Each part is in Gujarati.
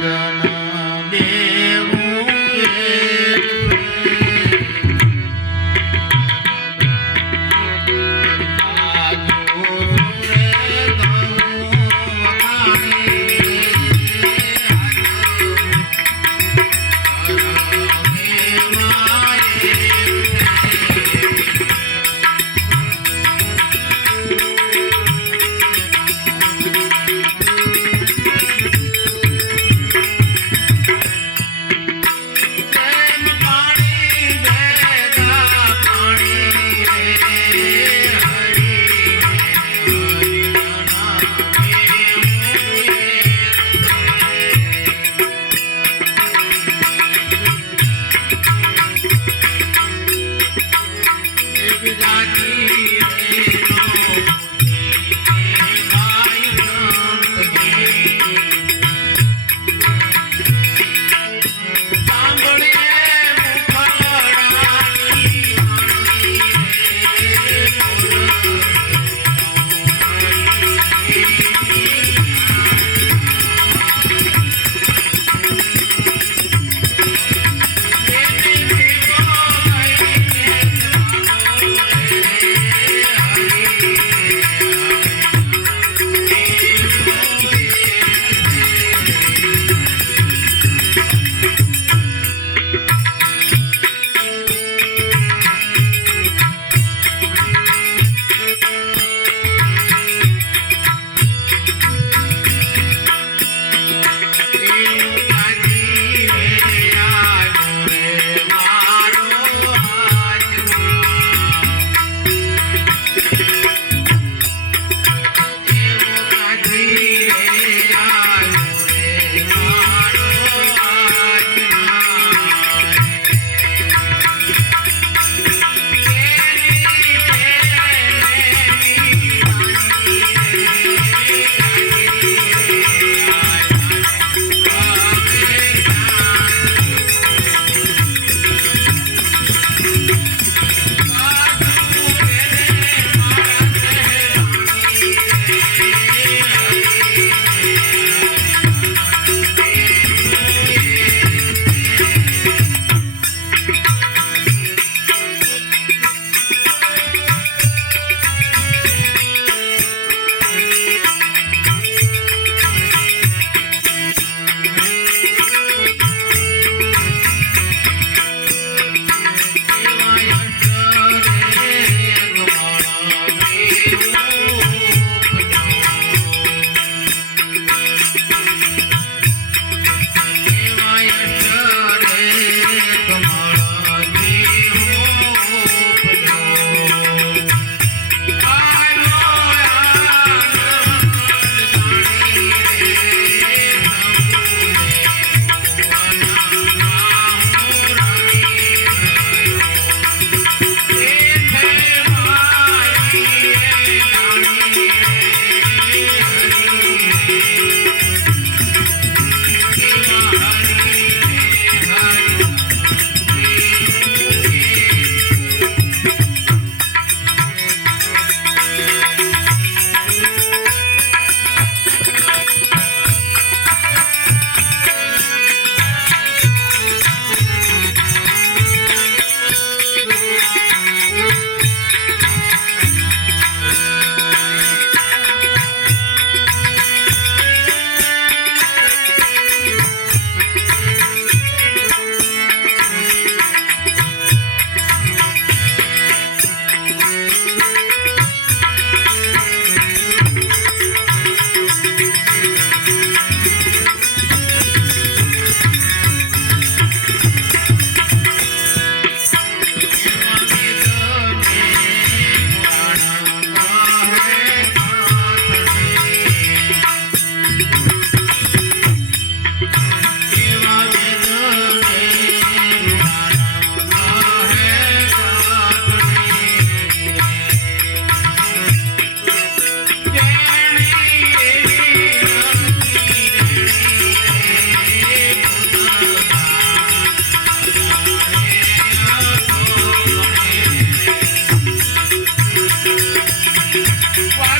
વેદના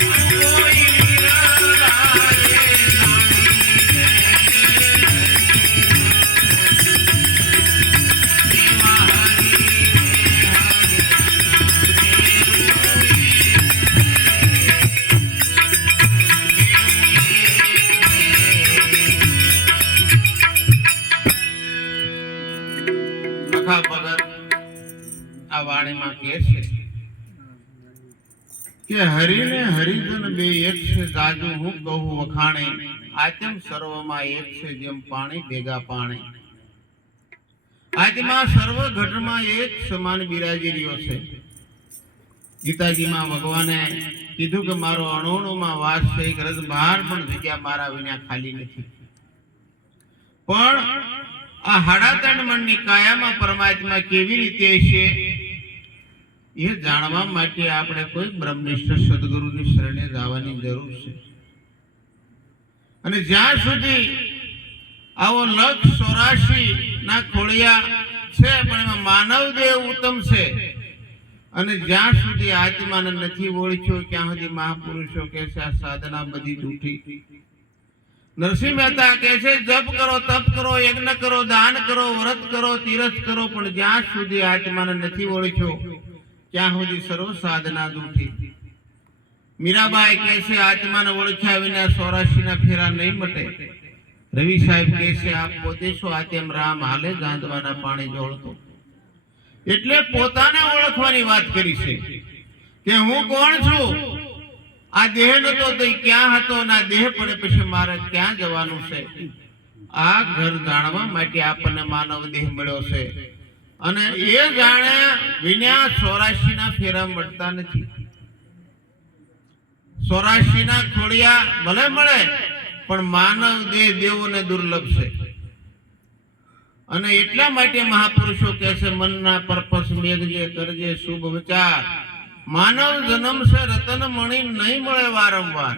વાતું કે હરિને હરિજન બે એક છે જાજુ હું કહું વખાણે આત્મ સર્વમાં એક છે જેમ પાણી ભેગા પાણી. આત્મા સર્વ ઘટમાં એક સમાન બિરાજી રહ્યો છે. ગીતાજીમાં ભગવાને કીધું કે મારો અણુણુમાં વાસ છે, એક રસ બહાર પણ જગ્યા મારા વિના ખાલી નથી. પણ આ હાડાતણ મનની કાયામાં પરમાત્મા કેવી રીતે છે એ જાણવા માટે આપણે કોઈ બ્રહ્મનિષ્ઠ સદગુરુની શરણે જવાની જરૂર છે. અને જ્યાં સુધી આવો લક્ષ ચોરાશી ના ખોળિયા છે, પણ એમાં માનવ દેહ ઉત્તમ છે. અને જ્યાં સુધી આત્માને નથી ઓળખ્યો, ત્યાં સુધી મહાપુરુષો કહે છે, આ સાધના બધી જૂઠી. નરસિંહ મહેતા કહે છે, જપ કરો, તપ કરો, યજ્ઞ કરો, દાન કરો, વ્રત કરો, તીરથ કરો, પણ જ્યાં સુધી આત્માને નથી ઓળખ્યો ત્યાં સુધી સર્વ સાધના જૂઠી મીરાબાઈ કહે છે, આત્માને ઓળખ્યા વિના સોરાશીના ફેરા નહીં મટે. રવિ સાહેબ કહે છે, આપ પોતે છો તેમ રામ હાલે ગાંધવાના પાણી જોડતો. એટલે પોતાને ઓળખવાની વાત કરી છે કે હું કોણ છું? આ દેહ નતો, તો ક્યાં હતો? ના દેહ પડે પછી મારે ક્યાં જવાનું છે? આ ઘર જાણવા માટે આપણને માનવ દેહ મળ્યો છે. અને એ જાણે વિના ચોરાશી ફેરા મળતા નથી. ચોરાશી ખોડિયા ભલે મળે, પણ માનવ દેહ દેવોને દુર્લભ છે. અને એટલા માટે મહાપુરુષો કહે છે, મનના પરપસ મેઘજે કરજે શુભ વિચાર. માનવ જન્મ છે, રતન મણી નહીં મળે વારંવાર.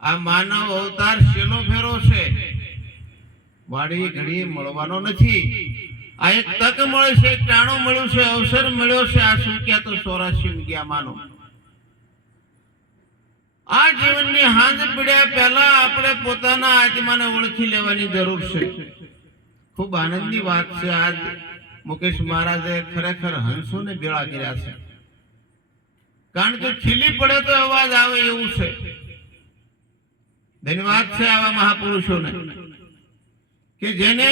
આ માનવ અવતાર શેનો ફેરો છે? વાડી ઘડી મળવાનો નથી. આ એક તક મળે છે, ટાણું મળ્યું છે, અવસર મળ્યો છે, આ શું ક્યાં તો સોરાશી ગયા માનો. આ જીવનની હાંજ પીડ્યા પહેલા આપણે પોતાના આત્માને ઓળખી લેવાની જરૂર છે. ખૂબ આનંદની વાત છે, આજ મુકેશ મહારાજે ખરેખર હંસોને ભેળા કર્યા છે. કારણ કે ખીલી પડે તો અવાજ આવે એવું છે. ધન્યવાદ છે આવા મહાપુરુષોને. કે જેને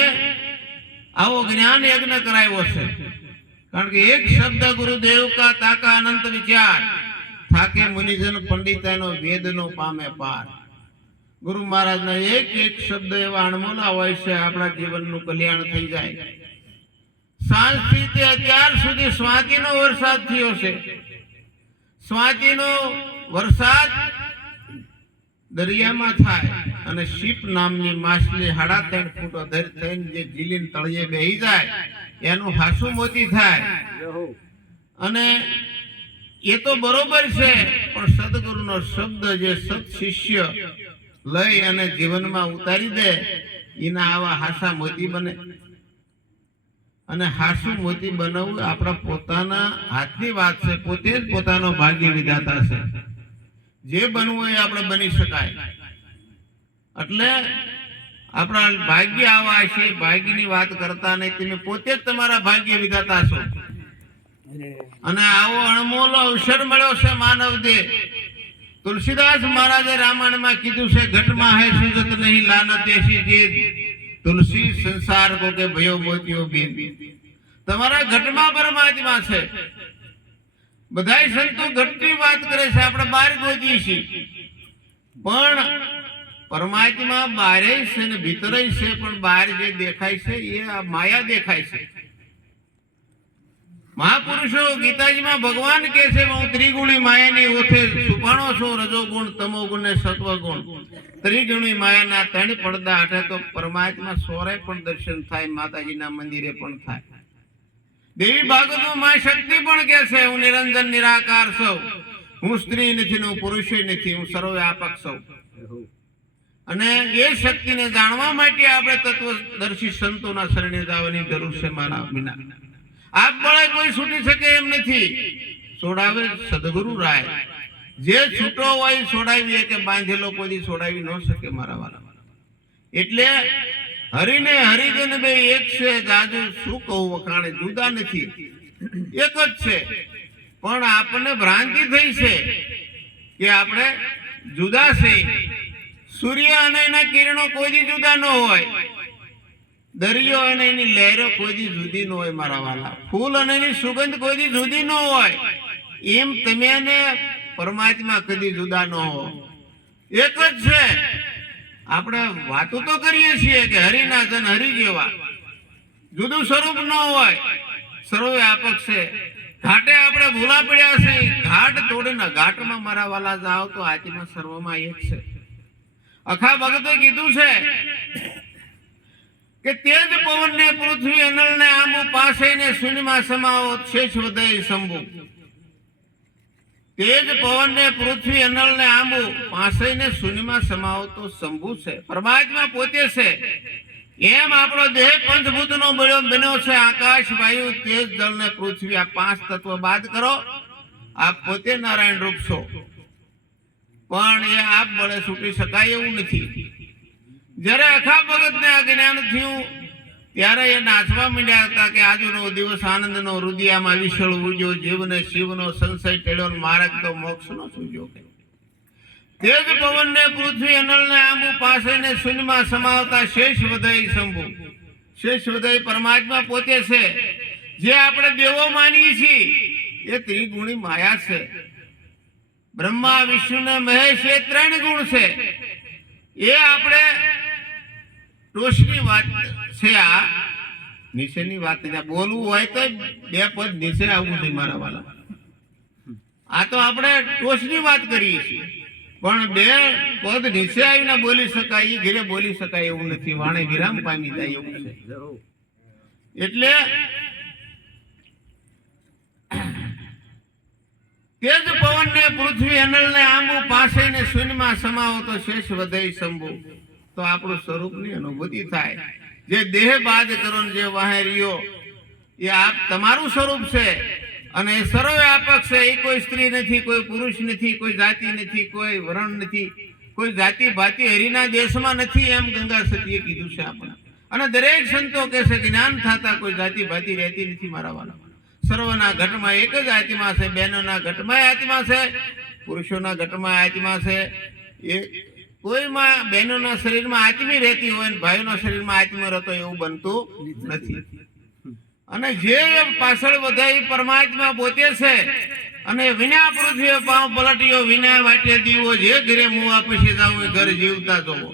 આવો જ્ઞાન યજ્ઞ કરાવ્યો છે. કારણ કે એક શબ્દ ગુરુદેવ કા તાકા અનંત વિચાર. થાકે મુનિજન પંડિતાનો વેદનો પામે પાર. ગુરુ મહારાજના એક એક શબ્દ એવા અણમોલા હોય છે, આપણા જીવનનું કલ્યાણ થઈ જાય. સાંજથી તે અત્યાર સુધી સ્વાતિનો વરસાદ થયો છે. સ્વાતિનો વરસાદ દરિયામાં થાય અને શીપ નામની માછલી હાડા ત્રણ ફૂટ અધર થઈને જે જીલીન તળિયે બેહી જાય, એનું હાસુ મોતી થાય. અને એ તો બરોબર છે, પણ સદગુરુનો શબ્દ જે સત શિષ્ય લઈ અને જીવનમાં ઉતારી દે, એના આવા હાસા મોતી બને. અને હાસુ મોતી બનાવવું આપણા પોતાના હાથની વાત છે, પોતે જ પોતાનો ભાગ્ય વિધાતા છે. જે બનવું એ આપણે બની શકાય. એટલે આપણા ભાગ્ય આવા છે, ભાગ્યની વાત કરતા નહીં, તમે પોતે જ તમારા ભાગ્ય વિધાતા છો. અને આવો અણમોલો અવસર મળ્યો છે માનવ દેહ તુલસીદાસ મહારાજે રામાયણમાં કીધું છે, ઘટમાં હે સુગત નહીં લાનત એસી જે તુલસી સંસાર કો કે ભયો મોતીઓ બિન. તમારા ઘટમાં પરમાત્મા છે. બધાય સંતો ઘટની વાત કરે છે, આપણે બાર ગોતીએ છીએ. પણ પરમાત્મા બારે છે ને ભીતરે છે, પણ બહાર જે દેખાય છે, એ આ માયા દેખાય છે. મહાપુરુષો ગીતાજીમાં ભગવાન કહે છે, હું ત્રિગુણી માયાની ઓથે છુપાણો છું, રજોગુણ, તમોગુણ ને સત્વગુણ. ત્રિગુણી માયાના ત્રણ પડદા હાથે તો પરમાત્મા સોરે પણ દર્શન થાય, માતાજીના મંદિરે પણ થાય. દેવી ભાગવતમાં માં શક્તિ પણ કહે છે, હું નિરંજન, નિરાકાર સૌ હું સ્ત્રી નથી, હું પુરુષ નથી, હું સર્વવ્યાપક સૌ અને એ શક્તિને જાણવા માટે આપણે તત્વદર્શી સંતોના શરણે જવાની જરૂર છે મારા વિના. આપ બળે કોઈ છૂટી શકે એમ નથી. છોડાવે સદગુરુ રાય. જે છૂટો હોય છોડાવીએ કે બાંધેલો કોઈ છોડાવી ન શકે મારા વાળા એટલે હરિને હરિજન બે એક છે જાજુ શું કહું, વખાણે જુદા નથી. એક જ છે. પણ આપણને ભ્રાંતિ થઈ છે કે આપણે જુદા છે સૂર્ય અને એના કિરણો કોઈ જુદા ન હોય? દરિયો અને એની લહેરો કોઈ જુદી ન હોય મારા વાલા? ફૂલ અને એની સુગંધ કોઈ જુદી ન હોય? એમ તમે પરમાત્મા કદી જુદા ન હો એક જ છે. આપણે વાતો તો કરીએ છીએ કે હરિના જન હરિ જેવા જુદું સ્વરૂપ ન હોય સર્વવ્યાપક છે. ઘાટે આપણે ભૂલા પડ્યા છે. ઘાટ તોડીને ઘાટમાં મારા વાલા જાઓ તો આત્મા સર્વમાં એક છે. અખા ભગતે કીધું છે કે તેજ પવનને પૃથ્વી અનલને આંબુ પાસે ને શૂન્યમાં સમાવો શેષ વધે શંભુ. તેજ પવનને, પૃથ્વી અનલને આંબુ પાસે ને શૂન્યમાં સમાવો તો શંભુ છે. પરમાત્મા પોતે છે. એમ આપણો દેહ પંચભૂતનો બળ્યો બન્યો છે. આકાશ, વાયુ, તેજ જળ ને પૃથ્વી, આ પાંચ તત્વ બાદ કરો. આપ પોતે નારાયણ રૂપ છો. પણ એ આપ બળે છૂટી શકાય એવું નથી. જ્યારે અખા ભગત ને આ જ્ઞાન થયું ત્યારે એ નાચવા માંડ્યા હતા કે આજનો દિવસ આનંદનો રુદિયામાં વિશળ ઉજો જીવને શિવનો સંશય ટેડ્યો માર્ગ તો મોક્ષનો સૂજ્યો તેજ પવનને, પૃથ્વી અનલને, આંબુ પાસે ને શૂન્યમાં સમાવતા શેષ વધય શંભુ. શેષ વધય પરમાત્મા પોતે છે. જે આપણે દેવો માનીએ છીએ, એ ત્રિગુણી માયા છે. બ્રહ્મા વિષ્ણુ ને મહેશ, એ ત્રણ ગુણ છે. એ આપણે રોશની વાત છે આ? નીચેની વાત બોલવું હોય તો બે પદ નીચે આવવું જોઈએ મારા વાલા. આ તો આપણે ટોચની વાત કરીએ છીએ. પણ બે પદ નીચે આવીને બોલી શકાય એ ઘરે બોલી શકાય એવું નથી. વાણે વિરામ પામી જાય એવું છે. એટલે તેજ પવન ને પૃથ્વી અનલને આંબુ પાસે ને શૂન્યમાં સમાવો તો શેષ વધે સંભવ તો આપણું સ્વરૂપની અનુભૂતિ થાય. જે દેહ બાદ કરણ જે વહેર્યો એ આપ તમારું સ્વરૂપ છે. અને એ સર્વવ્યાપક છે. એ કોઈ સ્ત્રી નથી, કોઈ પુરુષ નથી, કોઈ જાતિ નથી, કોઈ વરણ નથી, કોઈ જાતિ ભાતિ હરિના દેશમાં નથી એમ ગંગા સતીએ કીધું છે આપણે અને દરેક સંતો કહે છે જ્ઞાન થતા કોઈ જાતિ ભાતિ રહેતી નથી મારા વાલા. સર્વના ઘટમાં એક જ આત્મા છે બહેનોના ઘટમાં આત્મા છે, પુરુષોના ઘટમાં આત્મા છે. એ કોઈમાં બહેનોના શરીરમાં આત્મી રહેતી હોય ને ભાઈઓના શરીરમાં આત્મી રહેતો એવું બનતું નથી. અને જે પાછળ વધાઈ પરમાત્મા પોતે છે અને વિના પૃથ્વી પાવ પલટીઓ, વિના વાટે દીવો, જે ઘરે મુવા પછી જાવ એ ઘર જીવતા જોવો.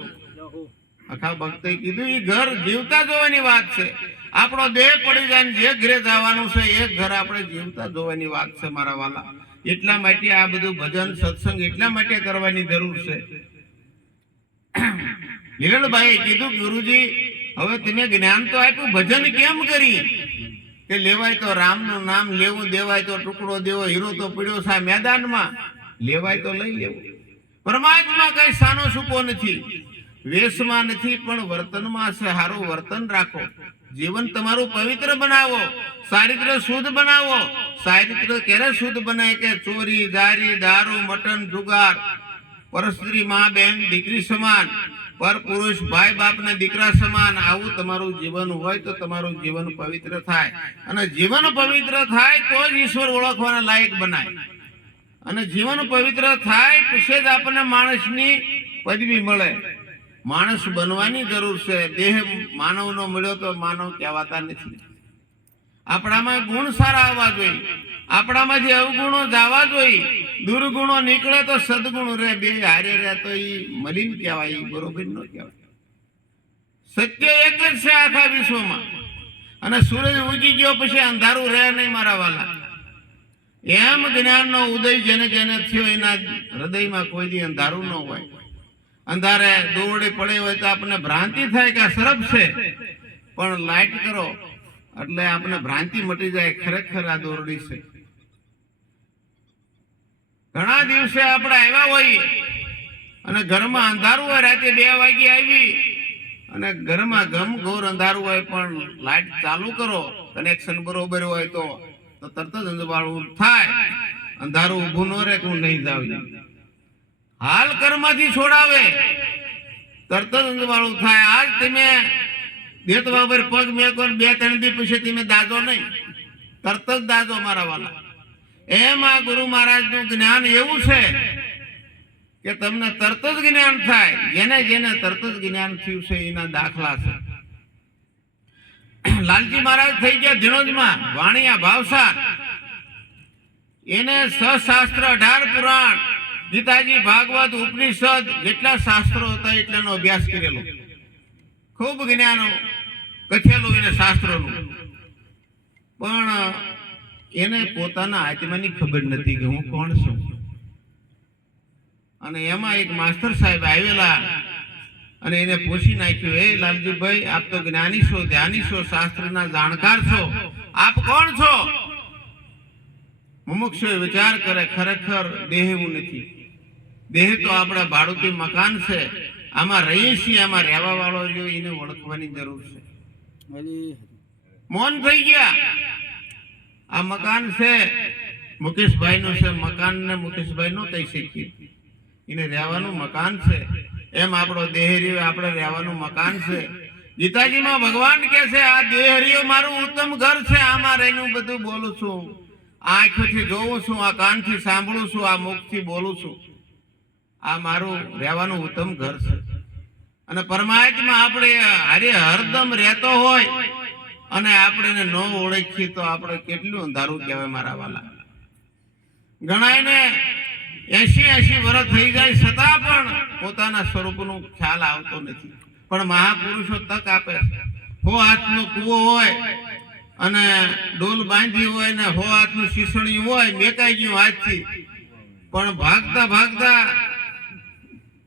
આખા ભક્તે કીધું એ ઘર જીવતા જોવાની વાત છે. આપણો દેહ પડી જાય ને જે ઘરે જવાનું છે, એ ઘર આપણે જીવતા જોવાની વાત છે મારા વાલા. એટલા માટે આ બધું ભજન, સત્સંગ એટલા માટે કરવાની જરૂર છે. હિરણભાઈએ કીધું, ગુરુજી, હવે તમે જ્ઞાન તો આપ્યું, ભજન કેમ કરી? કે લેવાય તો રામનું નામ લેવું, દેવાય તો ટુકડો દેવો, હીરો તો પીડ્યો સા મેદાનમાં. લેવાય તો લઈ લેવું. પરમાત્મા કઈ સાનો સુકો નથી. વેશમાં નથી, પણ વર્તનમાં સારું વર્તન રાખો. જીવન તમારું પવિત્ર બનાવો. ચારિત્ર શુદ્ધ બનાવો. ચારિત્ર ક્યારે શુદ્ધ બનાય કે ચોરી દારી દારૂ, મટન, જુગાર. પરસ્ત્રી માં બેન દીકરી સમાન, પર પુરુષ ભાઈ બાપના દીકરા સમાન, આવું તમારું જીવન હોય તો તમારું જીવન પવિત્ર થાય. અને જીવન પવિત્ર થાય તો જ ઈશ્વર ઓળખવાના લાયક બનાય. અને જીવન પવિત્ર થાય પછી જ આપણને માણસની પદવી મળે. માણસ બનવાની જરૂર છે. દેહ માનવનો મળ્યો તો માનવ કહેવાતા નથી. આપણામાં ગુણ સારા આવવા જોઈએ. આપણામાંથી અવગુણો જવા જોઈએ, દુર્ગુણો નીકળે તો સદગુણ રહે, બે હારે રહે તો એ મલિન કહેવાય, ઈ બરોબર ન કહેવાય. સત્ય એક જ છે આખા વિશ્વમાં. અને સૂરજ ઉગી ગયો પછી અંધારું રહે નહીં મારા વાલા. એમ જ્ઞાનનો ઉદય જેને જેને થયો એના હૃદયમાં કોઈ દી અંધારું ન હોય. અંધારે દોરડે પડે હોય તો આપણને ભ્રાંતિ થાય કે આ સરપ છે. પણ લાઈટ કરો એટલે આપણે ભ્રાંતિ મટી જાય, ખરેખર આ દોરડી છે. ઘણા દિવસે આપણે આવ્યા હોય અને ઘરમાં અંધારું હોય, રાતે બે વાગે આવી અને ઘરમાં ગમ ઘોર અંધારું હોય, પણ લાઈટ ચાલુ કરો કનેક્શન બરોબર હોય તો તરત જ અંજવાળું થાય. અંધારું ઊભું ન રહે કે હું નહીં જાવ હાલ કર્મથી છોડાવે, તરત જ અંજવાળું થાય. આજ તમે દેત પર પગ મેકો બે, ત્રણ દી પછી તમે દાદો નહીં. તરત જ દાદો મારા વાલા. એમ આ ગુરુ મહારાજનું જ્ઞાન એવું છે કે તમને તરત જ જ્ઞાન થાય. જેને જેને તરત જ જ્ઞાન થયું છે, એના દાખલા છે. લાલજી મહારાજ થઈ ગયા ધીણોજમાં વાણિયા ભાવસાર. એને સશાસ્ત્ર અઢાર પુરાણ, ગીતાજી ભાગવત ઉપનિષદ જેટલા શાસ્ત્રો હતા એટલાનો અભ્યાસ કરેલો. ખૂબ જ્ઞાન કથેલું એને શાસ્ત્રોનું. પણ એને પોતાના આત્માની ખબર નથી કે હું કોણ છું. અને એમાં એક માસ્ટર સાહેબ આવેલા અને એને પૂછી નાખ્યું એ લાલજીભાઈ, આપ તો જ્ઞાની છો, ધ્યાની છો, શાસ્ત્રના જાણકાર છો. આપ કોણ છો? મુમુક્ષુ વિચાર કરે ખરેખર દેહ હું નથી. દેહ તો આપણા ભાડુતી મકાન છે. આમાં રહીશી આમાં રહેવા વાળો જો એને ઓળખવાની જરૂર છે. મૌન થઈ ગયા. આ મકાન છે મુકેશભાઈ નું છે મકાન ને મુકેશભાઈ નો કહી શકીએ. એને રહેવાનું મકાન છે. એમ આપણો દેહરીઓ આપણે રહેવાનું મકાન છે. ગીતાજીમાં ભગવાન કે છે આ દેહરીઓ મારું ઉત્તમ ઘર છે આમાં રહીને હું બધું બોલું છું. આંખોથી જોઉં છું આ કાનથી સાંભળું છું આ મુખથી બોલું છું. આ મારું રહેવાનું ઉત્તમ ઘર છે. અને પરમાત્મા આપણે હારે હરદમ રહેતો હોય અને આપણે ન ઓળખીએ તો આપણે કેટલું અંધારું કહેવાય મારા વાલા. ગણાયને એસી એસી વર્ષ થઈ જાય છતાં પણ પોતાના સ્વરૂપનો ખ્યાલ આવતો નથી. પણ મહાપુરુષો તક આપે. હો હાથનો કૂવો હોય અને ડોલ બાંધી હોય ને હો હાથનું શીસણિયું હોય, મેકાઈ ગયું હાથથી. પણ ભાગતા ભાગતા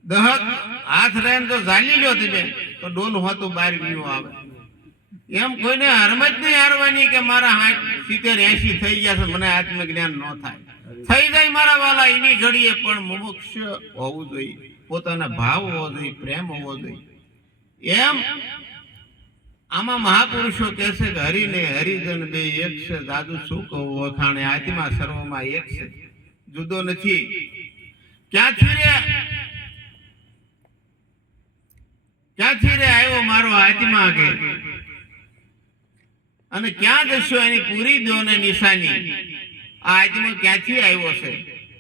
દહક, હાથ રહીને તો ઝાલી લો તમે. તો ડોલ હોતું બહાર ગયું આવે. એમ કોઈને હરમત નહીં હારવાની કે મારા હાથ સિત્તેર એસી થઈ ગયા છે, મને આત્મજ્ઞાન ન થાય. થઈ જાય મારા વાલા, એની ઘડીએ પણ મુમુક્ષ હોવું જોઈએ. પોતાના ભાવ હોવો જોઈએ, પ્રેમ હોવો જોઈએ. એમ આમાં મહાપુરુષો કહે છે કે હરિને હરિજન બે એક છે દાદુ શું કહું? વખાણે આત્મા સર્વમાં એક છે. જુદો નથી. ક્યાંથી રે ક્યાંથી રે આવ્યો મારો આત્મા કે અને ક્યાં જશો એની પૂરી દો ને નિશાની? આ આત્મો ક્યાંથી આવ્યો છે?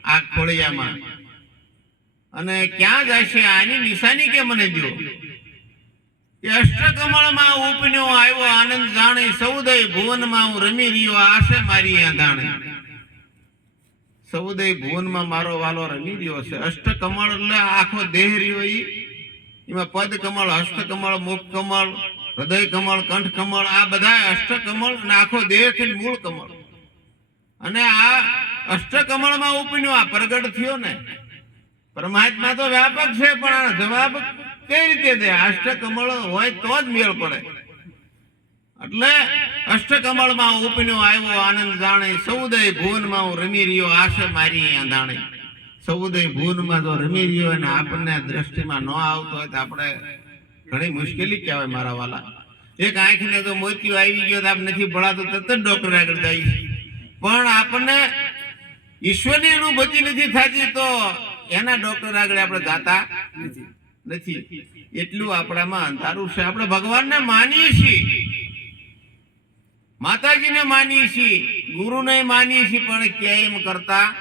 આ ખોળિયામાં. અને ક્યાં જશે? આની નિશાની કે મને દો એ અષ્ટકમળમાં ઉપન્યો આવ્યો, આનંદ જાણે સૌદય ભુવનમાં હું રમી રહ્યો, આશે મારી અંધાણે સૌદય ભુવનમાં મારો વાલો રમી રહ્યો છે. અષ્ટકમળ એટલે આખો દેહ રહ્યો ઈ. એમાં પદ કમળ હસ્તકમળ મુખ કમળ, હૃદય કમળ, કંઠ કમળ, આ બધા અષ્ટકમળ અને આખો દેહ છે મૂળ કમળ. અને આ અષ્ટકમળમાં ઉપન્યો, આ પ્રગટ થયો ને. પરમાત્મા તો વ્યાપક છે, પણ આનો જવાબ કઈ રીતે દે? અષ્ટકમળ હોય તો જ મેળ પડે. એટલે અષ્ટકમળમાં ઉપન્યો આવ્યો આનંદ જાણે, સૌદય ભુવનમાં હું રમી રહ્યો, આશે મારી આંધાણે. સૌદય ભુવનમાં જો રમી રહ્યો અને આપણને દ્રષ્ટિમાં ન આવતો હોય તો આપણે ઘણી મુશ્કેલી કહેવાય મારા વાલા. એક આંખને તો મોતિયો આવી ગયો તો આપ નથી ભળાતો તરત જ ડોક્ટર આગળ જાય. પણ આપણને ઈશ્વરની અનુભૂતિ નથી થતી તો એના ડોક્ટર આગળ આપણે જાતા નથી. એટલું આપણામાં અંધારું છે. આપણે ભગવાનને માનીએ છીએ. માતાજીને માનીએ છીએ. ગુરુને માનીએ છીએ, પણ એમ કરતા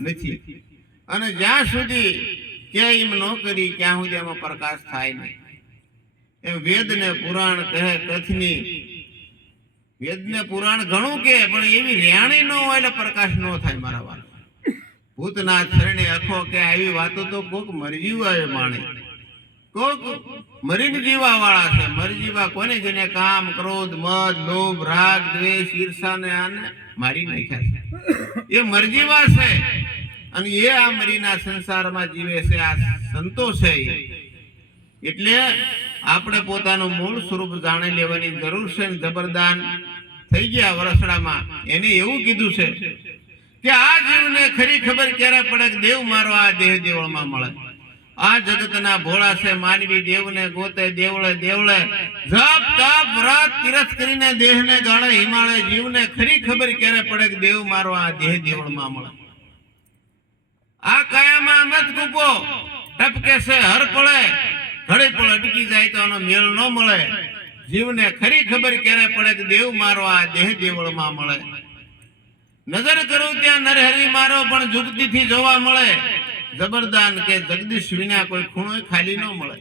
નથી. અને જ્યાં સુધી ક્યાંય એમ ન કરી, ત્યાં સુધી એમાં પ્રકાશ થાય નહીં. એમ વેદ ને પુરાણ કહે, કથની. વેદ ને પુરાણ ઘણું કે પણ એવી રેણી ન હોય એટલે પ્રકાશ ન થાય મારા વાલા ભૂતના શરણે અખો કે આવી વાતો તો કોક મરી જીવાય માણે. કોક મરીન જીવા વાળા છે. મરજીવા કોને? જેને કામ, ક્રોધ, મદ, લોભ, રાગ, દ્વેષ, ઈર્ષા ને આને મારી નાખ્યા છે. એ મરજીવા છે. અને એ આ મરીના સંસારમાં જીવે છે, આ સંતો છે એટલે આપણે પોતાનું મૂળ સ્વરૂપ જાણી લેવાની જરૂર છે જબરદાન થઈ ગયા વરસડામાં. એને એવું કીધું છે કે આ જીવને ખરી ખબર ક્યારે પડે દેવ મારો આ દેહ દેવળમાં મળે. આ જગતના ભોળા છે, માનવી દેવને ગોતે, દેવળે દેવળે. જપ, તપ વ્રત તીરથ કરીને દેહને ગાળે હિમાલય જીવને ખરી ખબર ક્યારે પડે દેવ મારો આ દેહ દેવળમાં મળે. આ કાયામાં મત કૂપો ટપકે છે, હર પડે ઘડી પણ અટકી જાય તો આનો મેળ ન મળે. જીવને ખરી ખબર ક્યારે પડે કે દેવ મારો આ દેહ દેવળમાં મળે. નજર કરું ત્યાં નરહરી મારો, પણ જુગતીથી જોવા મળે. જબરદાન કે જગદીશ વિના કોઈ ખૂણો ખાલી ન મળે.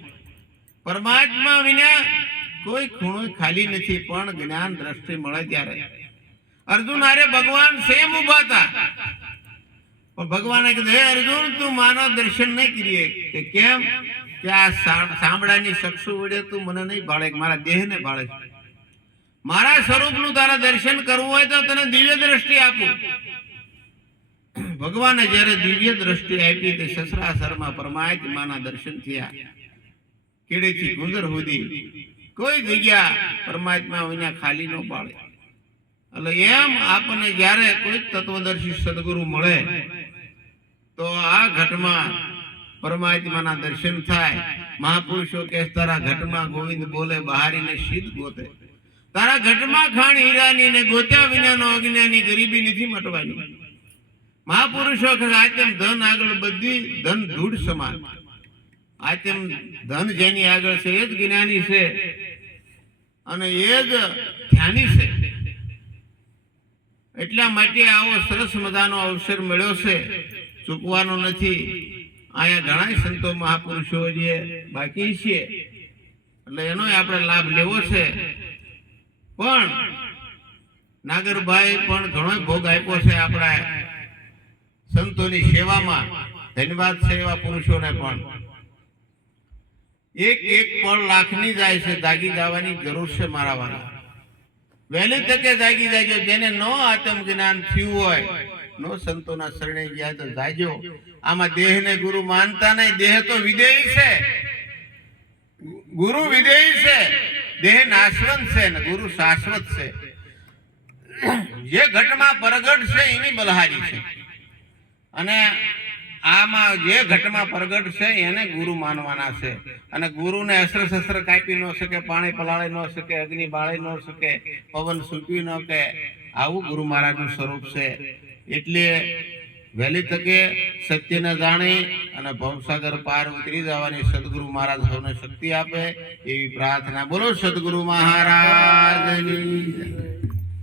પરમાત્મા વિના કોઈ ખૂણો ખાલી નથી, પણ જ્ઞાન દ્રષ્ટિ મળે ત્યારે. અર્જુન, અરે ભગવાન સેમ ઊભા હતા? પણ ભગવાને કીધું, હે અર્જુન, તું માનો દર્શન નહીં કરીએ. કે કેમ? કે આ સાંભળાની ચક્ષુ વડે તું મને નહીં ભાળે મારા દેહને ભાળે છે. મારા સ્વરૂપનું તારા દર્શન કરવું હોય તો તને દિવ્ય દ્રષ્ટિ આપું. ભગવાને જ્યારે દિવ્ય દ્રષ્ટિ આપી તે સસરાસરમાં પરમાત્માના દર્શન થયા. કેડેથી ગુંદર સુધી કોઈ જગ્યા પરમાત્મા વિના ખાલી ન પાડે એટલે એમ આપણને જ્યારે કોઈ તત્વદર્શી સદગુરુ મળે તો આ ઘટમાં પરમાત્માના દર્શન થાય. મહાપુરુષો કે તારા ઘટમાં ગોવિંદ બોલે, બહારીને સિદ્ધ ગોતે. તારા ઘટમાં ખાણ હીરાની ને ગોત્યા વિનાનો અજ્ઞાની ગરીબી નથી મટવાની. મહાપુરુષો કે આત્મ ધન આગળ બધી ધન ધૂળ સમાન. આત્મ ધન જેની આગળ છે, એ જ જ્ઞાની છે. અને એ જ ધ્યાની છે. એટલા માટે આવો સરસ મજાનો અવસર મળ્યો છે. ચૂકવાનો નથી. અહીંયા ઘણા સંતો મહાપુરુષો જે બાકી છે એટલે એનો આપણે લાભ લેવો છે. પણ નાગરભાઈ પણ ઘણો ભોગ આપ્યો છે આપણા સંતોની સેવામાં. ધન્યવાદ છે એવા પુરુષોને પણ. એક એક પણ લાખની જાય છે જાગી જવાની જરૂર છે મારા વાળા વહેલી તકે જાગી જાજો જેને ન આત્મ જ્ઞાન થયું હોય નો સંતોના શરણે ગયા તો જાજો આમાં દેહને ગુરુ માનતા નહીં. દેહ તો વિદેહી છે. ગુરુ વિદેહી છે. દેહ નાશવંત છે ને ગુરુ શાશ્વત છે. જે ઘટમાં પ્રગટ છે એની બલહારી છે. અને આમાં જે ઘટમાં પ્રગટ છે એને ગુરુ માનવાના છે. અને ગુરુને અસ્ત્ર શસ્ત્ર કાપી ન શકે, પાણી પલાળી ન શકે, અગ્નિ બાળી ન શકે, પવન સૂકવી ન કે આવું ગુરુ મહારાજનું સ્વરૂપ છે. એટલે વહેલી તકે સત્યને જાણી અને ભવસાગર પાર ઉતરી જવાની સદગુરુ મહારાજ સૌને શક્તિ આપે એવી પ્રાર્થના બોલો સદગુરુ મહારાજની જય.